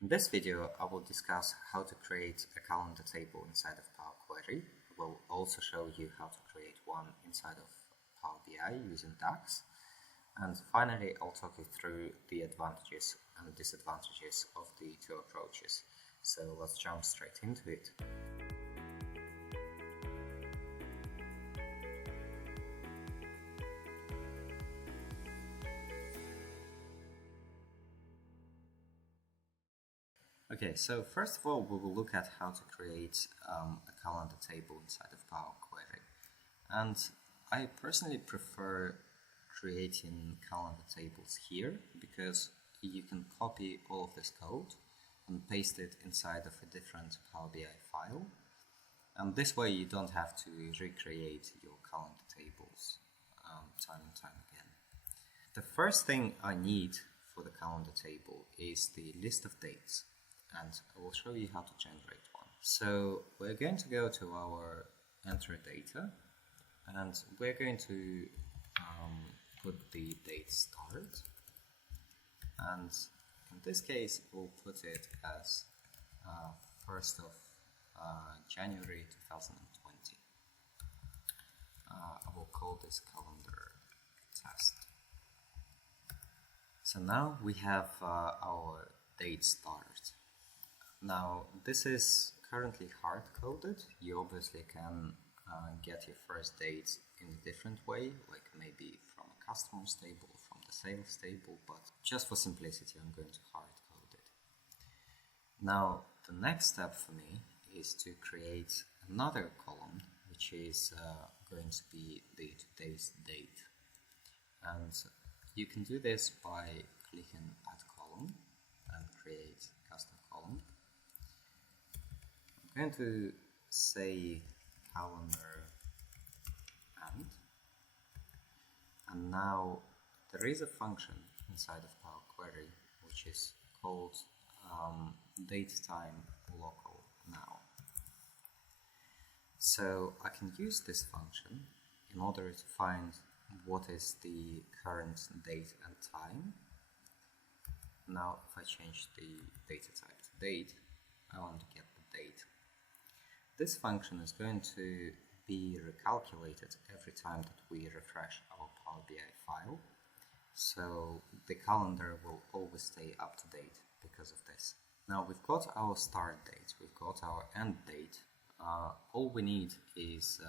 In this video, I will discuss how to create a calendar table inside of Power Query. I will also show you how to create one inside of Power BI using DAX. And finally, I'll talk you through the advantages and disadvantages of the two approaches. So let's jump straight into it. Okay, so first of all, we will look at how to create a calendar table inside of Power Query. And I personally prefer creating calendar tables here because you can copy all of this code and paste it inside of a different Power BI file. And this way you don't have to recreate your calendar tables time and time again. The first thing I need for the calendar table is the list of dates. And I will show you how to generate one. So we're going to go to our enter data and we're going to put the date start, and in this case we'll put it as 1st of January 2020. I will call this calendar test. So now we have our date start. Now this is currently hard-coded. You obviously can get your first dates in a different way, like maybe from a customers table, from the sales table, but just for simplicity I'm going to hard-code it. Now the next step for me is to create another column, which is going to be the today's date. And you can do this by clicking add column and create custom column. I'm going to say calendar and now there is a function inside of Power Query which is called datetime local now. So I can use this function in order to find what is the current date and time. Now if I change the data type to date, I want to get the date. This function is going to be recalculated every time that we refresh our Power BI file. So the calendar will always stay up to date because of this. Now we've got our start date, we've got our end date. All we need is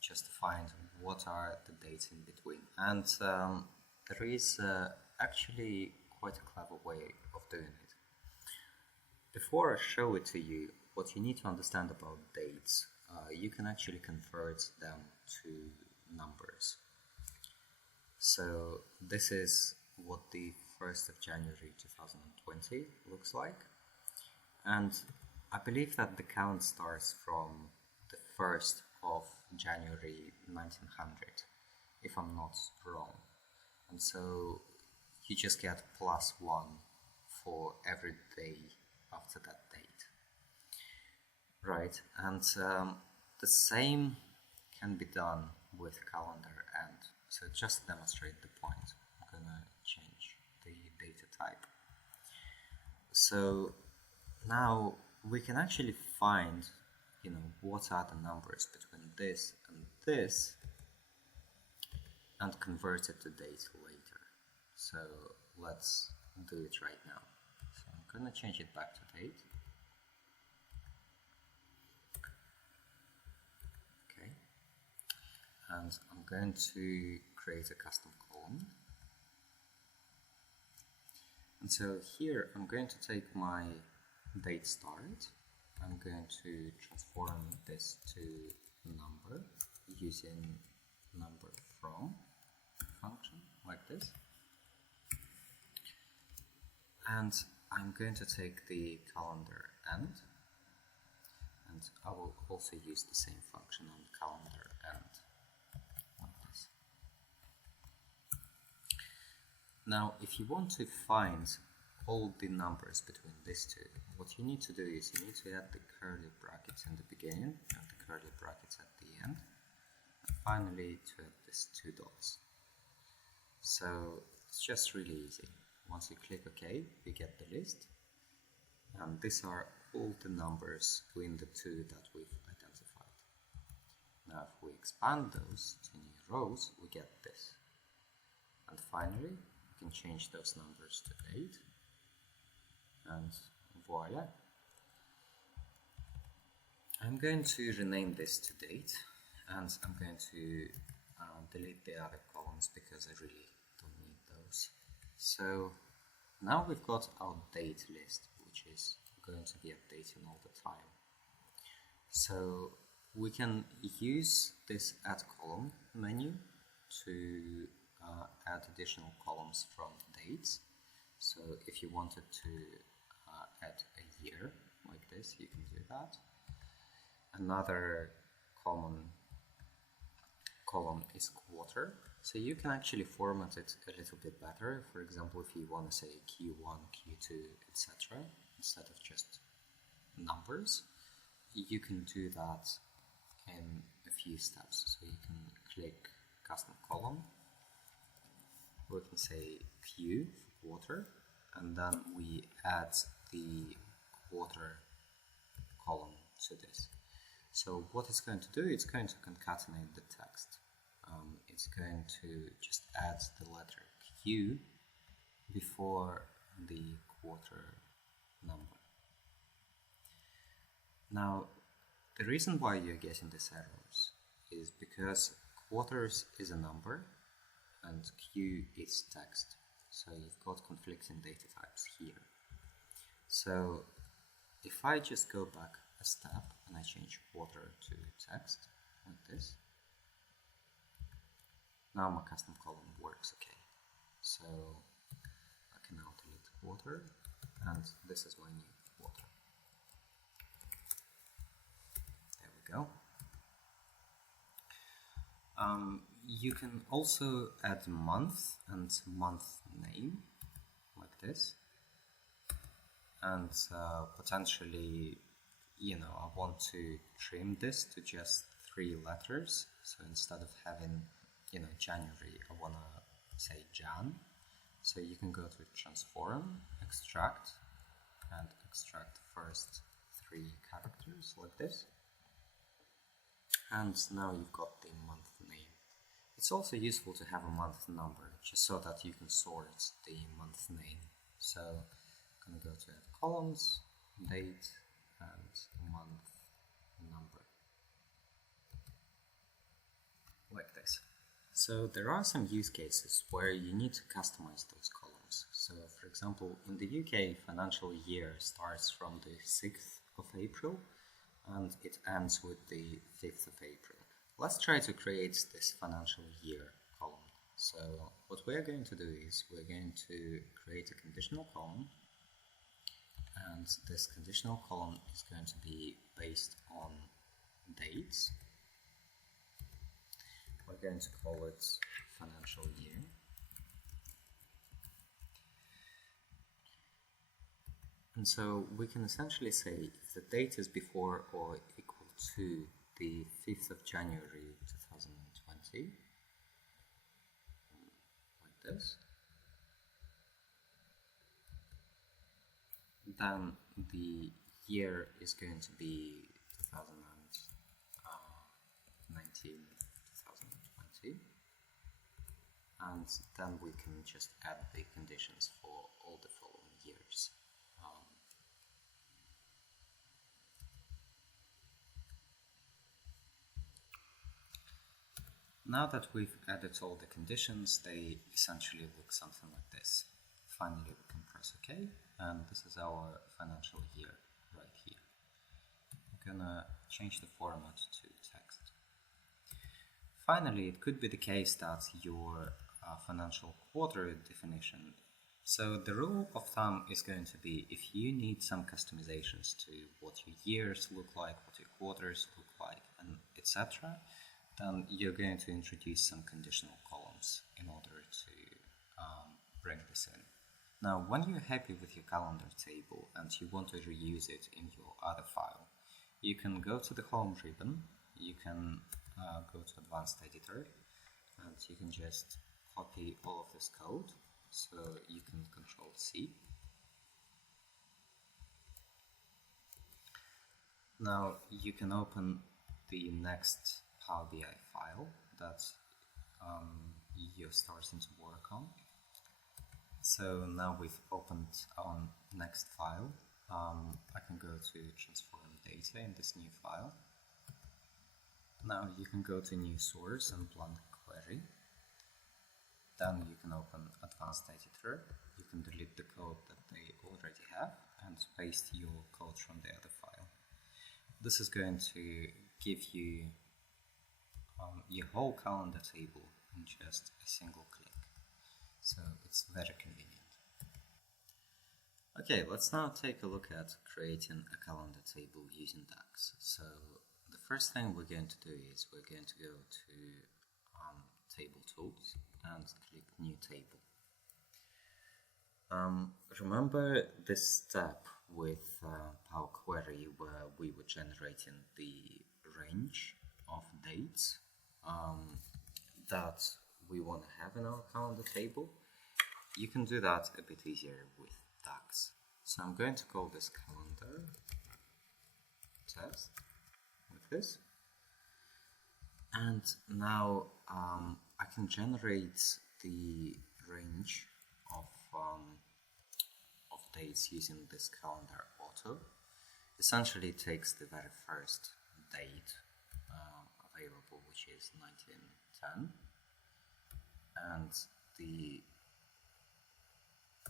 just to find what are the dates in between. And there is actually quite a clever way of doing it. Before I show it to you, what you need to understand about dates, you can actually convert them to numbers. So this is what the 1st of January 2020 looks like. And I believe that the count starts from the 1st of January 1900, if I'm not wrong. And so you just get +1 for every day after that date. Right, and the same can be done with calendar end. So just to demonstrate the point, I'm gonna change the data type. So now we can actually find, what are the numbers between this and convert it to date later. So let's do it right now. So I'm gonna change it back to date. And I'm going to create a custom column. And so here I'm going to take my date start. I'm going to transform this to number using number from function like this. And I'm going to take the calendar end, and I will also use the same function on calendar end. Now, if you want to find all the numbers between these two, what you need to do is you need to add the curly brackets in the beginning and the curly brackets at the end, and finally to add these 2 dots. So it's just really easy. Once you click OK, you get the list. And these are all the numbers between the two that we've identified. Now if we expand those to new rows, we get this. And finally, we can change those numbers to date, and voila. I'm going to rename this to date, and I'm going to delete the other columns because I really don't need those. So now we've got our date list, which is going to be updating all the time. So we can use this add column menu to add additional columns from dates. So if you wanted to add a year like this, you can do that. Another common column is quarter, so you can actually format it a little bit better. For example, if you want to say Q1, Q2, etc., instead of just numbers, you can do that in a few steps. So you can click custom column, we can say Q for quarter, and then we add the quarter column to this. So what it's going to do, it's going to concatenate the text. It's going to just add the letter Q before the quarter number. Now, the reason why you're getting these errors is because quarters is a number and Q is text. So you've got conflicting data types here. So if I just go back a step and I change quarter to text like this, now my custom column works okay. So I can now delete quarter, and this is my new quarter. There we go. You can also add month and month name like this, and potentially, I want to trim this to just 3 letters. So instead of having, January, I want to say Jan. So you can go to transform, extract, and extract the first 3 characters like this. And now you've got the month name. It's also useful to have a month number, just so that you can sort the month name. So I'm going to go to add columns, date, and month number, like this. So there are some use cases where you need to customize those columns. So for example, in the UK, financial year starts from the 6th of April and it ends with the 5th of April. Let's try to create this financial year column. So what we're going to do is we're going to create a conditional column, and this conditional column is going to be based on dates. We're going to call it financial year. And so we can essentially say if the date is before or equal to the 5th of January 2020, like this, then the year is going to be 2019, 2020, and then we can just add the conditions for all the following years. Now that we've added all the conditions, they essentially look something like this. Finally, we can press OK, and this is our financial year right here. I'm gonna change the format to text. Finally, it could be the case that your financial quarter definition. So the rule of thumb is going to be if you need some customizations to what your years look like, what your quarters look like, and etc., then you're going to introduce some conditional columns in order to bring this in. Now, when you're happy with your calendar table and you want to reuse it in your other file, you can go to the Home ribbon, you can go to Advanced Editor, and you can just copy all of this code. So you can Control-C. Now you can open the next Power BI file that you're starting to work on. So now we've opened our next file. I can go to transform data in this new file. Now you can go to new source and blank query. Then you can open advanced data thread. You can delete the code that they already have and paste your code from the other file. This is going to give you your whole calendar table in just a single click. So it's very convenient. Okay, let's now take a look at creating a calendar table using DAX. So the first thing we're going to do is we're going to go to Table Tools and click New Table. Remember this step with Power Query where we were generating the range of dates that we want to have in our calendar table? You can do that a bit easier with DAX. So I'm going to call this calendar test with this. And now I can generate the range of dates using this calendar auto. Essentially it takes the very first date available, which is 1910, and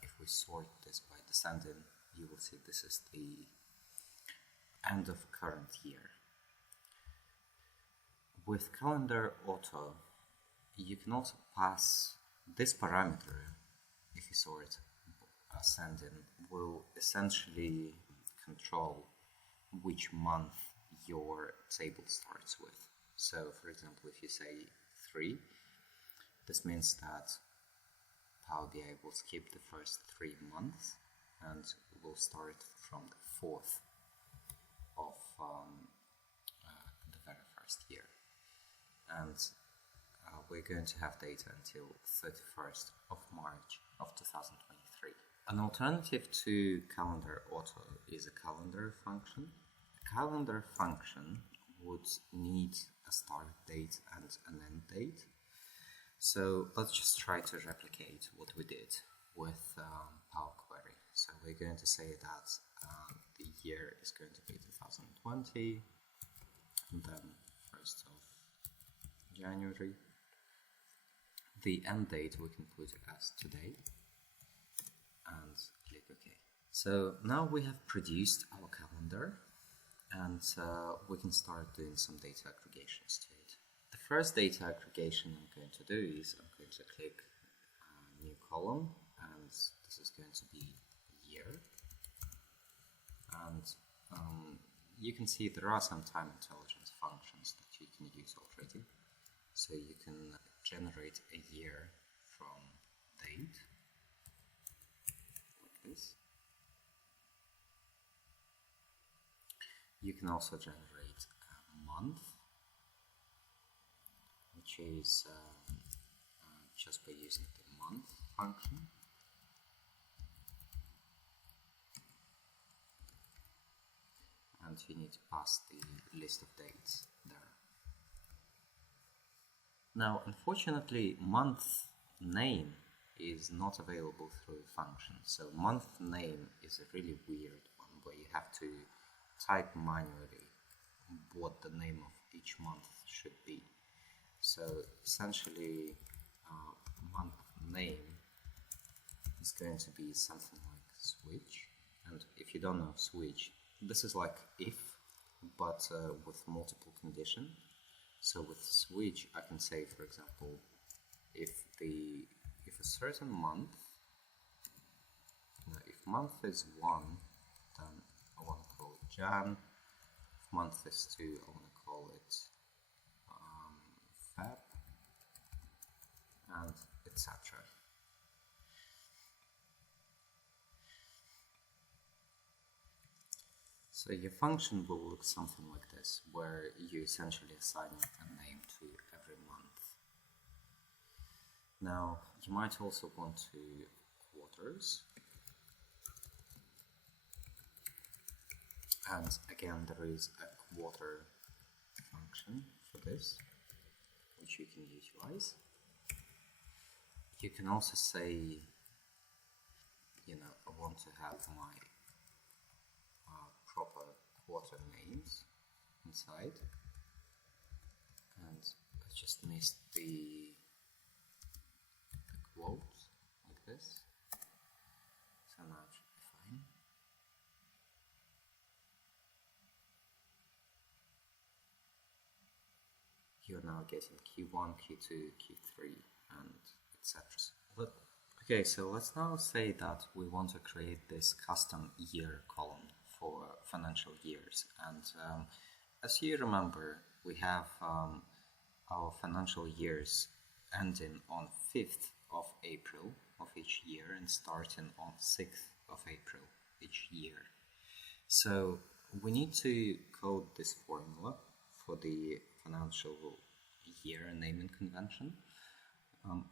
if we sort this by descending, you will see this is the end of current year. With calendar auto, you can also pass this parameter. If you sort ascending, will essentially control which month your table starts with. So for example, if you say 3, this means that Power BI will skip the first 3 months and will start from the 4th of the very first year. And we're going to have data until 31st of March of 2023. An alternative to calendar auto is a calendar function. A calendar function would need a start date and an end date. So let's just try to replicate what we did with Power Query. So we're going to say that the year is going to be 2020, and then 1st of January. The end date we can put as today, and click OK. So now we have produced our calendar, and we can start doing some data aggregations to it. The first data aggregation I'm going to do is I'm going to click new column, and this is going to be year. And you can see there are some time intelligence functions that you can use already. So you can generate a year from date, like this. You can also generate a month, which is just by using the month function. And you need to pass the list of dates there. Now, unfortunately, month name is not available through a function. So month name is a really weird one where you have to type manually what the name of each month should be. So essentially, month name is going to be something like switch. And if you don't know switch, this is like if, but with multiple conditions. So with switch, I can say, for example, if a certain month, if month is 1, then I want to call it Jan. If month is 2, I want to call it Feb, and etc. So your function will look something like this, where you essentially assign a name to every month. Now, you might also want to quarters, And again, there is a quarter function for this, which you can utilize. You can also say, I want to have my proper quarter names inside, and I just missed the quote like this, so now it should be fine. You're now getting Q1, Q2, Q3, and etc. Okay, so let's now say that we want to create this custom year column for financial years, and as you remember, we have our financial years ending on 5th of April of each year and starting on 6th of April each year. So we need to code this formula for the financial year naming convention,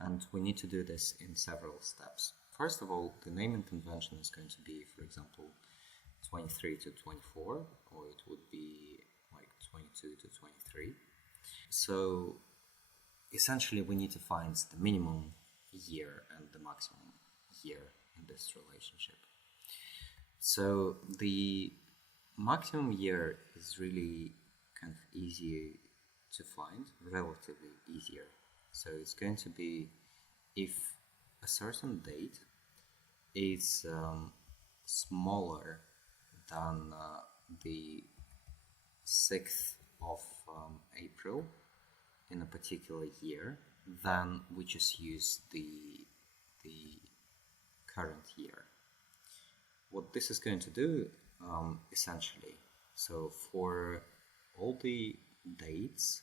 and we need to do this in several steps. First of all, the naming convention is going to be, for example, 23 to 24, or it would be like 22 to 23. So essentially we need to find the minimum year and the maximum year in this relationship. So the maximum year is really kind of easy to find, relatively easier. So it's going to be if a certain date is smaller than the 6th of April in a particular year, then we just use the current year. What this is going to do essentially, so for all the dates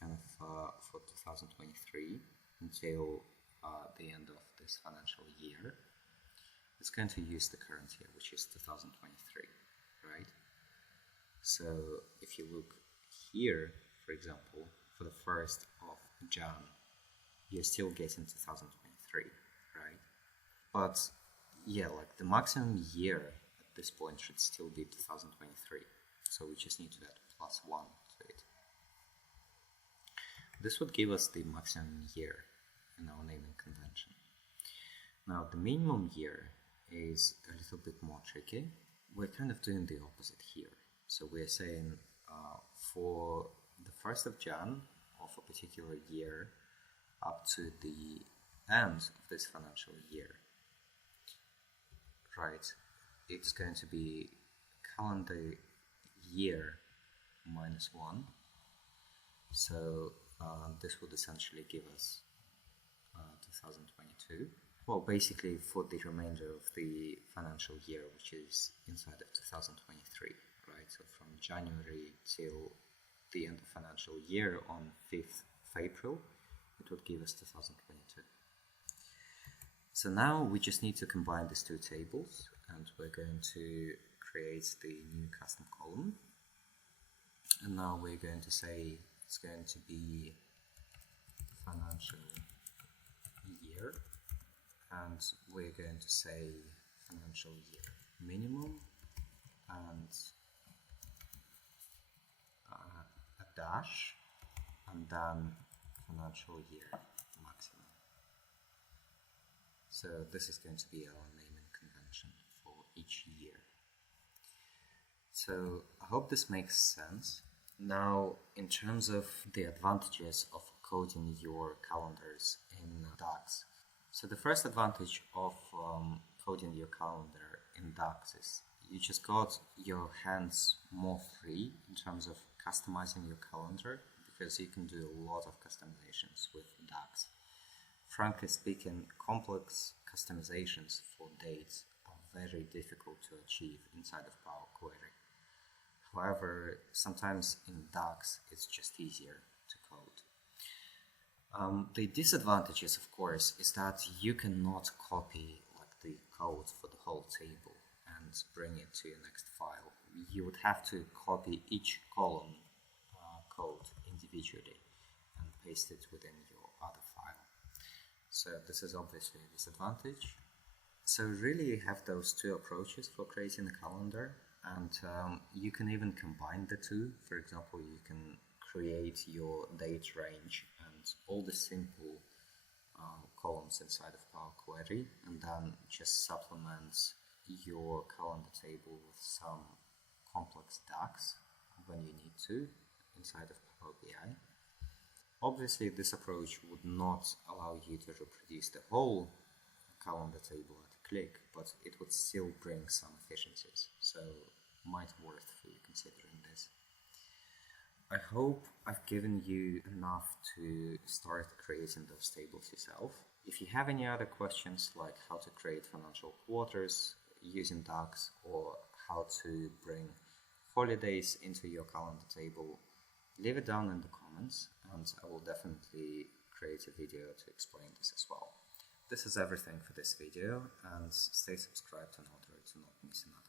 kind of for 2023 until the end of this financial year, it's going to use the current year, which is 2023, right? So if you look here, for example, for the 1st of Jan, you're still getting 2023, right? But yeah, like the maximum year at this point should still be 2023. So we just need to add +1 to it. This would give us the maximum year in our naming convention. Now the minimum year is a little bit more tricky. We're kind of doing the opposite here. So we're saying for the 1st of Jan of a particular year up to the end of this financial year, right, it's going to be calendar year -1. So this would essentially give us 2022. Well, basically for the remainder of the financial year, which is inside of 2023, right? So from January till the end of financial year on 5th of April, it would give us 2022. So now we just need to combine these two tables, and we're going to create the new custom column. And now we're going to say it's going to be financial year, and we're going to say financial year minimum and a dash, and then financial year maximum. So this is going to be our naming convention for each year. So I hope this makes sense. Now, in terms of the advantages of coding your calendars in DAX. So the first advantage of coding your calendar in DAX is you just got your hands more free in terms of customizing your calendar, because you can do a lot of customizations with DAX. Frankly speaking, complex customizations for dates are very difficult to achieve inside of Power Query. However, sometimes in DAX it's just easier to code. The disadvantages, of course, is that you cannot copy like the code for the whole table and bring it to your next file. You would have to copy each column code individually and paste it within your other file. So this is obviously a disadvantage. So really you have those two approaches for creating a calendar, And you can even combine the two. For example, you can create your date range and all the simple columns inside of Power Query, and then just supplement your calendar table with some complex DAX when you need to inside of Power BI. Obviously, this approach would not allow you to reproduce the whole calendar table at a click, but it would still bring some efficiencies, so might worth for you considering this. I hope I've given you enough to start creating those tables yourself. If you have any other questions, like how to create financial quarters using DAX, or how to bring holidays into your calendar table, leave it down in the comments, and I will definitely create a video to explain this as well. This is everything for this video, and stay subscribed in order to not miss another.